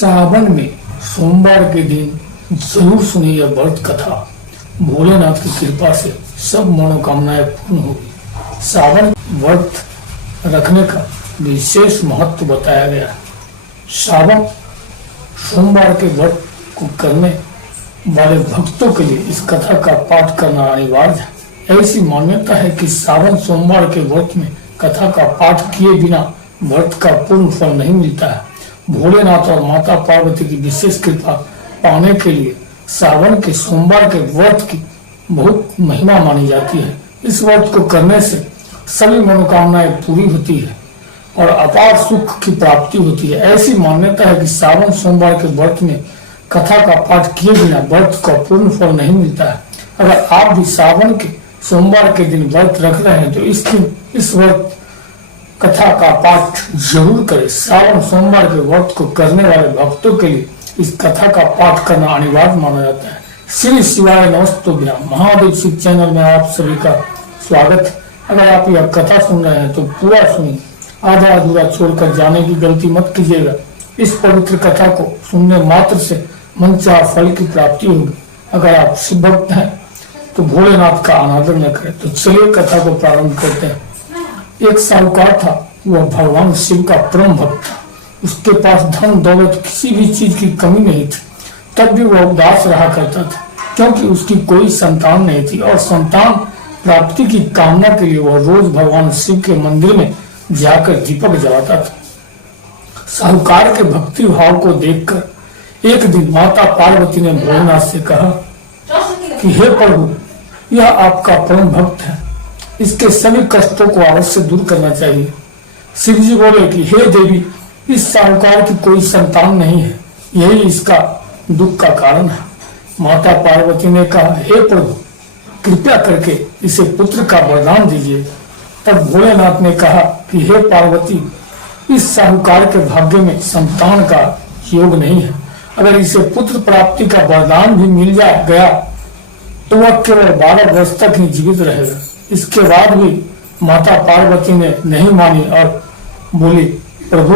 सावन में सोमवार के दिन जरूर सुनिए यह व्रत कथा। भोलेनाथ की कृपा से सब मनोकामनाएं पूर्ण होगी। सावन व्रत रखने का विशेष महत्व बताया गया है। सावन सोमवार के व्रत को करने वाले भक्तों के लिए इस कथा का पाठ करना अनिवार्य है। ऐसी मान्यता है कि सावन सोमवार के व्रत में कथा का पाठ किए बिना व्रत का पूर्ण फल नहीं मिलता है। भोलेनाथ और माता पार्वती की विशेष कृपा पाने के लिए सावन के सोमवार के व्रत की बहुत महिमा मानी जाती है। इस व्रत को करने से सभी मनोकामनाएं पूरी होती है और अपार सुख की प्राप्ति होती है। ऐसी मान्यता है कि सावन सोमवार के व्रत में कथा का पाठ किए बिना व्रत का पूर्ण फल नहीं मिलता है। अगर आप भी सावन के सोमवार के दिन व्रत रख रहे हैं तो इस दिन इस व्रत कथा का पाठ जरूर करें। सावन सोमवार के व्रत को करने वाले भक्तों के लिए इस कथा का पाठ करना अनिवार्य माना जाता है। श्री शिवाय नमस्तुभ्यम। महादेव शिव चैनल में आप सभी का स्वागत है। अगर आप यह कथा सुन रहे हैं तो पूरा सुनिए, आधा अधूरा छोड़कर जाने की गलती मत कीजिएगा। इस पवित्र कथा को सुनने मात्र से मनचाहा फल की प्राप्ति होगी। अगर आप शिव भक्त हैं तो भोलेनाथ का अनादर न करें। तो चलिए कथा को प्रारंभ करते हैं। एक साहूकार था, वह भगवान शिव का परम भक्त था। उसके पास धन दौलत किसी भी चीज की कमी नहीं थी। तब भी वह उदास रहा करता था क्योंकि उसकी कोई संतान नहीं थी और संतान प्राप्ति की कामना के लिए वह रोज भगवान शिव के मंदिर में जाकर दीपक जलाता था। साहूकार के भक्ति भाव को देखकर एक दिन माता पार्वती ने भोलेनाथ से कहा कि हे प्रभु, यह आपका परम भक्त है, इसके सभी कष्टों को अवश्य दूर करना चाहिए। शिव जी बोले कि हे देवी, इस साहूकार की कोई संतान नहीं है, यही इसका दुख का कारण है। माता पार्वती ने कहा, हे प्रभु, कृपया करके इसे पुत्र का वरदान दीजिए। तब भोलेनाथ ने कहा कि हे पार्वती, इस साहूकार के भाग्य में संतान का योग नहीं है। अगर इसे पुत्र प्राप्ति का वरदान भी मिल गया तो वह केवल 12 वर्ष तक ही जीवित रहेगा। इसके बाद भी माता पार्वती ने नहीं मानी और बोली, प्रभु,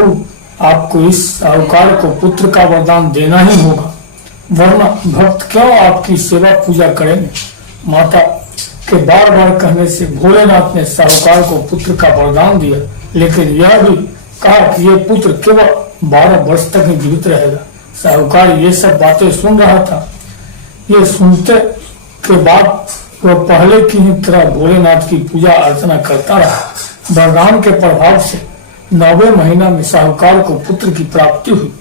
आपको इस साहूकार को पुत्र का वरदान देना ही होगा, वरना भक्त क्यों आपकी सेवा पूजा करेंगे। माता के बार बार कहने से भोलेनाथ ने साहूकार को पुत्र का वरदान दिया, लेकिन यह भी कहा कि यह पुत्र केवल 12 वर्ष तक ही जीवित रहेगा। साहूकार ये सब बातें सुन रहा था। ये सुनते के बाद वह पहले की ही तरह भोलेनाथ की पूजा अर्चना करता रहा। वरदान के प्रभाव से 9वें महीना में साहूकार को पुत्र की प्राप्ति हुई।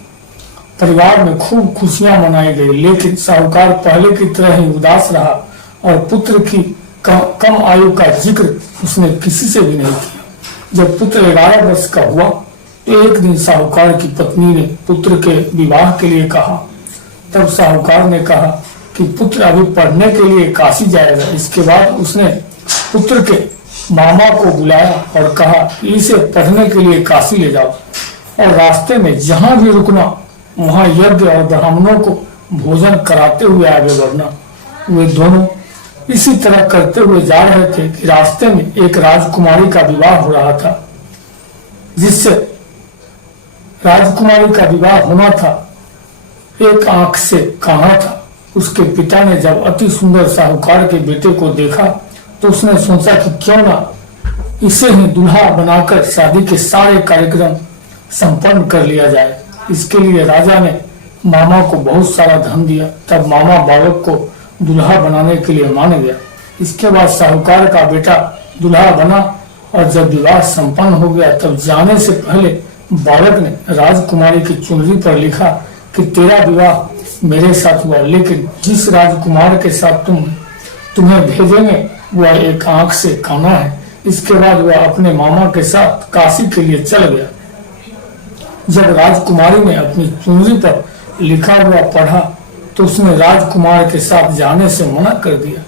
परिवार में खूब खुशियां मनाई गई, लेकिन साहूकार पहले की तरह ही उदास रहा और पुत्र की कम आयु का जिक्र उसने किसी से भी नहीं किया। जब पुत्र 11 वर्ष का हुआ तो एक दिन साहूकार की पत्नी ने पुत्र के विवाह के लिए कहा। तब साहूकार ने कहा कि पुत्र अभी पढ़ने के लिए काशी जाएगा। इसके बाद उसने पुत्र के मामा को बुलाया और कहा कि इसे पढ़ने के लिए काशी ले जाओ और रास्ते में जहां भी रुकना वहां यज्ञ और ब्राह्मणों को भोजन कराते हुए आगे बढ़ना। वे दोनों इसी तरह करते हुए जा रहे थे कि रास्ते में एक राजकुमारी का विवाह हो रहा था। जिससे राजकुमारी का विवाह होना था, एक आंख से काना था। उसके पिता ने जब अति सुंदर साहूकार के बेटे को देखा तो उसने सोचा कि क्यों ना इसे ही दूल्हा बनाकर शादी के सारे कार्यक्रम संपन्न कर लिया जाए। इसके लिए राजा ने मामा को बहुत सारा धन दिया। तब मामा बालक को दूल्हा बनाने के लिए मान गया। इसके बाद साहूकार का बेटा दूल्हा बना और जब विवाह संपन्न हो गया तब जाने से पहले बालक ने राजकुमारी की चुनरी पर लिखा कि तेरा विवाह मेरे साथ हुआ, लेकिन जिस राजकुमार के साथ तुम्हें भेजेंगे वह एक आंख से काना है। इसके बाद वह अपने मामा के साथ काशी के लिए चल गया। जब राजकुमारी ने अपनी चुनरी पर लिखा हुआ पढ़ा तो उसने राजकुमार के साथ जाने से मना कर दिया।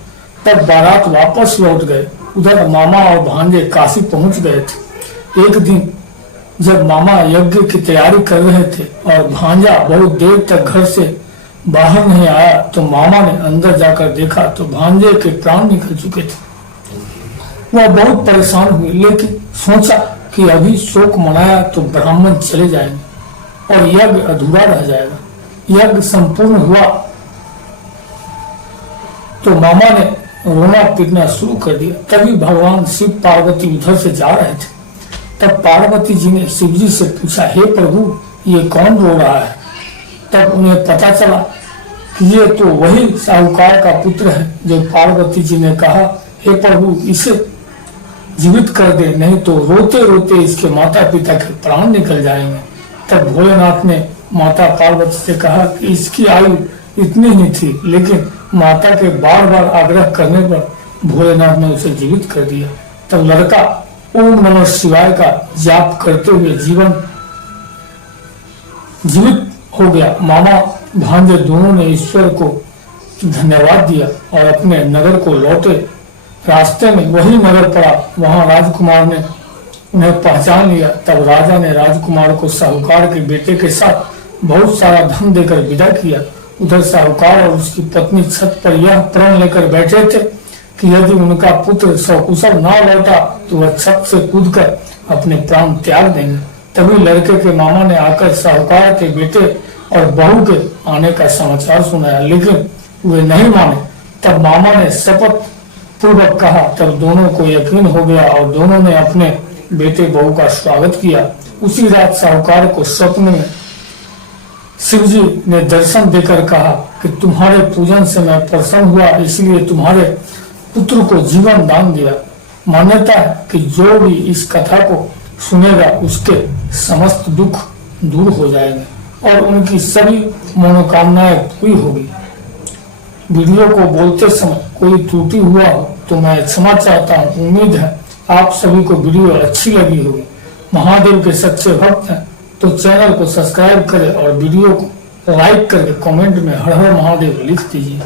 तब बारात वापस लौट गए। उधर मामा और भांजे काशी पहुंच गए थे। एक दिन जब मामा यज्ञ की तैयारी कर रहे थे और भांजा बहुत देर तक घर से बाहर नहीं आया तो मामा ने अंदर जाकर देखा तो भांजे के प्राण निकल चुके थे। वह बहुत परेशान हुई, लेकिन सोचा कि अभी शोक मनाया तो ब्राह्मण चले जाएंगे। और यज्ञ अधूरा रह जाएगा। यज्ञ संपूर्ण हुआ तो मामा ने रोना पीटना शुरू कर दिया। तभी भगवान शिव पार्वती उधर से जा रहे थे। तब पार्वती जी ने शिव जी से पूछा, हे प्रभु, ये कौन रो रहा है? तब उन्हें पता चला कि ये तो वही साहूकार का पुत्र है। जो पार्वती जी ने कहा, हे प्रभु, इसे जीवित कर दे, नहीं तो रोते रोते इसके माता पिता के प्राण निकल जाएंगे। तब भोलेनाथ ने माता पार्वती से कहा कि इसकी आयु इतनी ही थी, लेकिन माता के बार बार आग्रह करने पर भोलेनाथ ने उसे जीवित कर दिया। तब लड़का ओम नमः शिवाय का जाप करते हुए जीवित हो गया। मामा भांजे दोनों ने ईश्वर को धन्यवाद दिया और अपने नगर को लौटे। रास्ते में वही नगर पड़ा, वहां राजकुमार ने उन्हें पहचान लिया। तब राजा ने राजकुमार को साहूकार के बेटे के साथ बहुत सारा धन देकर विदा किया। उधर साहूकार और उसकी पत्नी छत पर यह प्रण लेकर बैठे थे कि यदि उनका पुत्र सकुशल न लौटा तो वह छत से कूदकर अपने प्राण त्याग देंगे। तभी लड़के के मामा ने आकर साहूकार के बेटे और बहू के आने का समाचार सुनाया, लेकिन वे नहीं माने। तब मामा ने शपथ पूर्वक कहा। तब दोनों को यकीन हो गया और दोनों ने अपने बेटे बहू का स्वागत किया। उसी रात साहूकार को स्वप्न में शिव जी ने दर्शन देकर कहा कि तुम्हारे पूजन से मैं प्रसन्न हुआ, इसलिए तुम्हारे पुत्र को जीवन दान दिया। मान्यता है कि जो भी इस कथा को सुनेगा उसके समस्त दुख दूर हो जाएंगे और उनकी सभी मनोकामनाएं पूरी होगी। वीडियो को बोलते समय कोई त्रुटि हुआ हो तो मैं क्षमा चाहता हूँ। उम्मीद है आप सभी को वीडियो अच्छी लगी होगी। महादेव के सच्चे भक्त हैं तो चैनल को सब्सक्राइब करें और वीडियो को लाइक करके कमेंट में हर हर महादेव लिख दीजिए।